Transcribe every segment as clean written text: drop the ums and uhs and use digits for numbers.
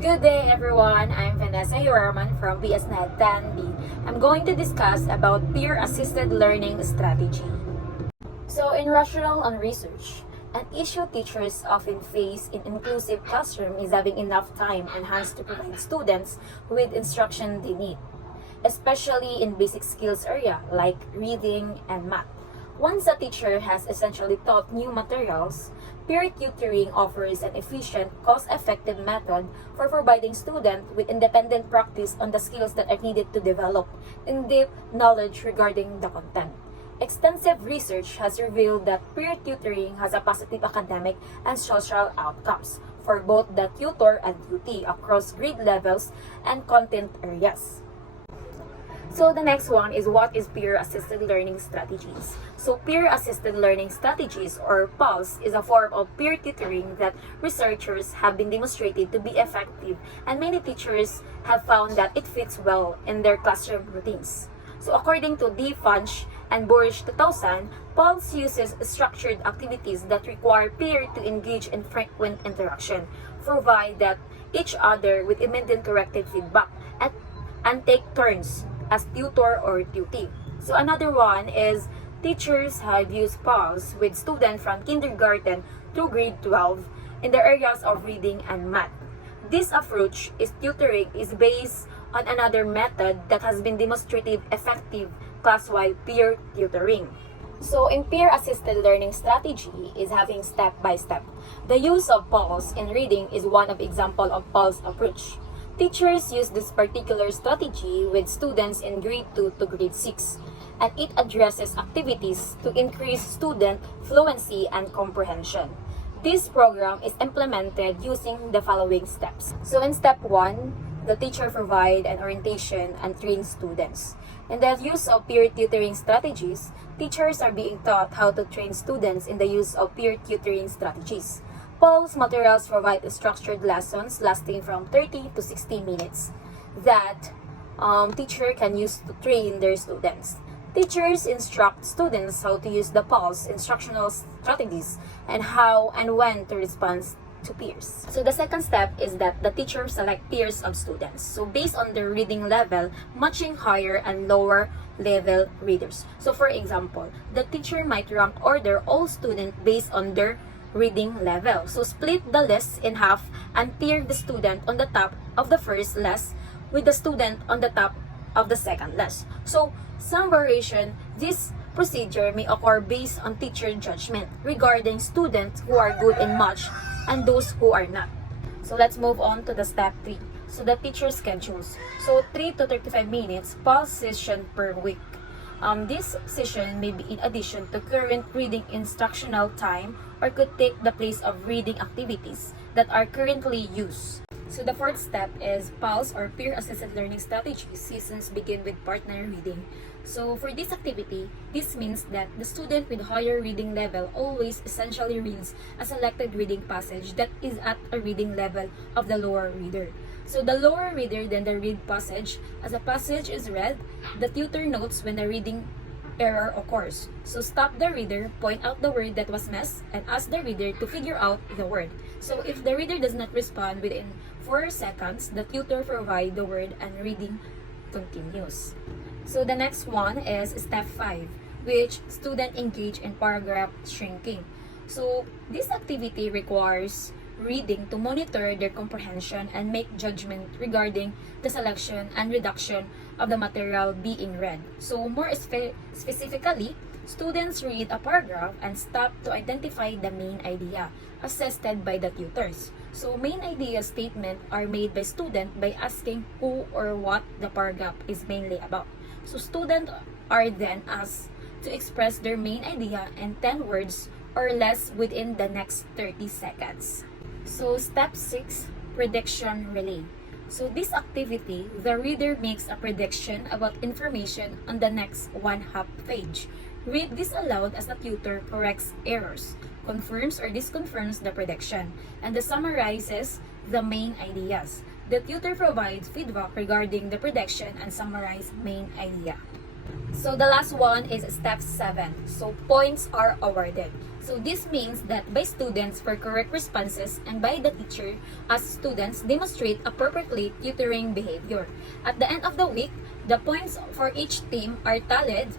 Good day everyone, I'm Vanessa Gerarman from BSNet 10B. I'm going to discuss about peer-assisted learning strategy. So in rational and research, an issue teachers often face in inclusive classroom is having enough time and hands to provide students with instruction they need, especially in basic skills area like reading and math. Once a teacher has essentially taught new materials, peer tutoring offers an efficient, cost-effective method for providing students with independent practice on the skills that are needed to develop in-depth knowledge regarding the content. Extensive research has revealed that peer tutoring has a positive academic and social outcomes for both the tutor and tutee across grade levels and content areas. So the next one is what is peer-assisted learning strategies. So peer-assisted learning strategies, or PALS, is a form of peer tutoring that researchers have been demonstrated to be effective, and many teachers have found that it fits well in their classroom routines. So according to D. Funch and Borish 2000, PALS uses structured activities that require peer to engage in frequent interaction, provide that each other with immediate corrective feedback, and take turns as tutor or tutee. So another one is teachers have used PALS with students from kindergarten through grade 12 in the areas of reading and math. This approach is tutoring is based on another method that has been demonstrated effective class-wide peer tutoring. So in peer-assisted learning strategy is having step-by-step. The use of PALS in reading is one of example of PALS approach. Teachers use this particular strategy with students in grade 2 to grade 6, and it addresses activities to increase student fluency and comprehension. This program is implemented using the following steps. So in step 1, the teacher provide an orientation and train students. In the use of peer tutoring strategies, teachers are being taught how to train students in the use of peer tutoring strategies. PALS materials provide structured lessons lasting from 30 to 60 minutes that teacher can use to train their students. Teachers instruct students how to use the PALS instructional strategies and how and when to respond to peers. So the second step is that the teacher select peers of students. So based on their reading level, matching higher and lower level readers. So for example, the teacher might rank order all students based on their reading level. So split the list in half and pair the student on the top of the first list with the student on the top of the second list. So some variation, this procedure may occur based on teacher judgment regarding students who are good in math and those who are not. So let's move on to the step 3. So the teacher schedules. So 3 to 35 minutes PALS session per week. This session may be in addition to current reading instructional time or could take the place of reading activities that are currently used. So the fourth step is PALS or peer-assisted learning strategy. Seasons begin with partner reading. So for this activity, this means that the student with higher reading level always essentially reads a selected reading passage that is at a reading level of the lower reader. So the lower reader then the read passage. As a passage is read, the tutor notes when the reading error occurs. So stop the reader, point out the word that was missed, and ask the reader to figure out the word. So if the reader does not respond within 4 seconds, the tutor provides the word and reading continues. So the next one is step 5, which student engage in paragraph shrinking. So this activity requires reading to monitor their comprehension and make judgment regarding the selection and reduction of the material being read. So more specifically, students read a paragraph and stop to identify the main idea, assisted by the tutors. So main idea statements are made by students by asking who or what the paragraph is mainly about. So students are then asked to express their main idea in 10 words or less within the next 30 seconds. So step 6, prediction relay. So this activity, the reader makes a prediction about information on the next 1/2 page. Read this aloud as the tutor corrects errors, confirms or disconfirms the prediction, and summarizes the main ideas. The tutor provides feedback regarding the prediction and summarize main idea. So the last one is step 7. So points are awarded. So this means that by students for correct responses and by the teacher as students demonstrate appropriately tutoring behavior. At the end of the week, the points for each team are tallied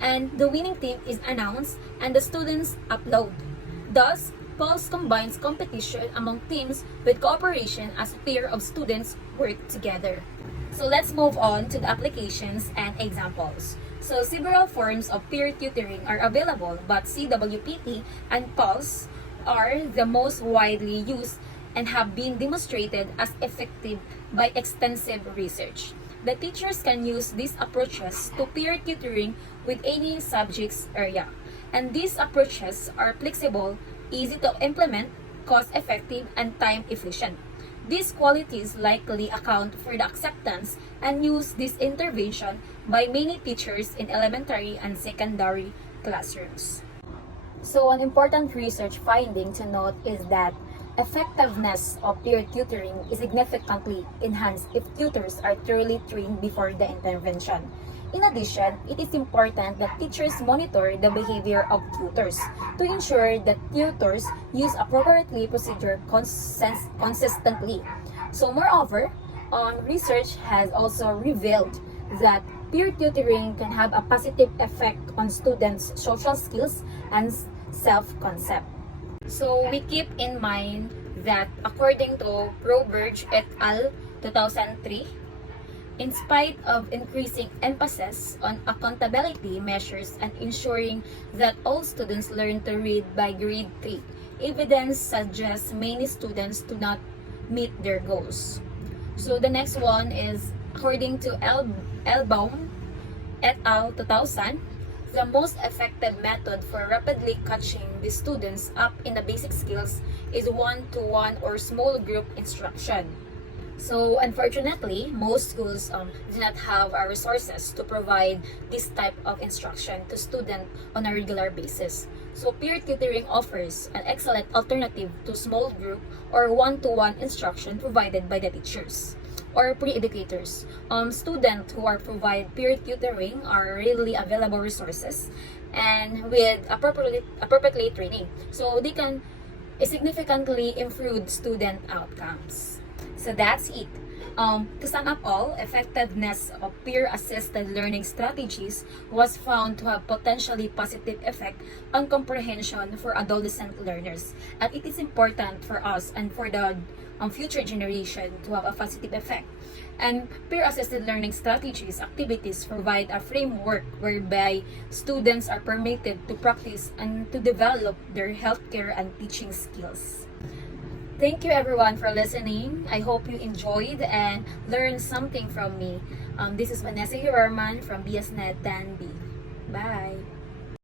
and the winning team is announced and the students upload. Thus, PULSE combines competition among teams with cooperation as a pair of students work together. So let's move on to the applications and examples. So several forms of peer tutoring are available, but CWPT and PULSE are the most widely used and have been demonstrated as effective by extensive research. The teachers can use these approaches to peer tutoring with any subject's area. And these approaches are flexible, easy to implement, cost-effective, and time-efficient. These qualities likely account for the acceptance and use this intervention by many teachers in elementary and secondary classrooms. So an important research finding to note is that effectiveness of peer tutoring is significantly enhanced if tutors are thoroughly trained before the intervention. In addition, it is important that teachers monitor the behavior of tutors to ensure that tutors use appropriately procedure consistently. So moreover, research has also revealed that peer tutoring can have a positive effect on students' social skills and self-concept. So we keep in mind that according to Roberge et al. 2003, in spite of increasing emphasis on accountability measures and ensuring that all students learn to read by grade 3, evidence suggests many students do not meet their goals. So the next one is according to Elbaum et al. 2000, the most effective method for rapidly catching the students up in the basic skills is one-to-one or small group instruction. So unfortunately, most schools do not have resources to provide this type of instruction to students on a regular basis. So peer tutoring offers an excellent alternative to small group or one-to-one instruction provided by the teachers or pre-educators. Students who are provide peer tutoring are readily available resources and with appropriately training. So they can significantly improve student outcomes. So that's it. To sum up all, effectiveness of peer-assisted learning strategies was found to have potentially positive effect on comprehension for adolescent learners. And it is important for us and for the future generation to have a positive effect. And peer-assisted learning strategies activities provide a framework whereby students are permitted to practice and to develop their healthcare and teaching skills. Thank you everyone for listening. I hope you enjoyed and learned something from me. This is Vanessa Gerarman from BSNet 10B. Bye!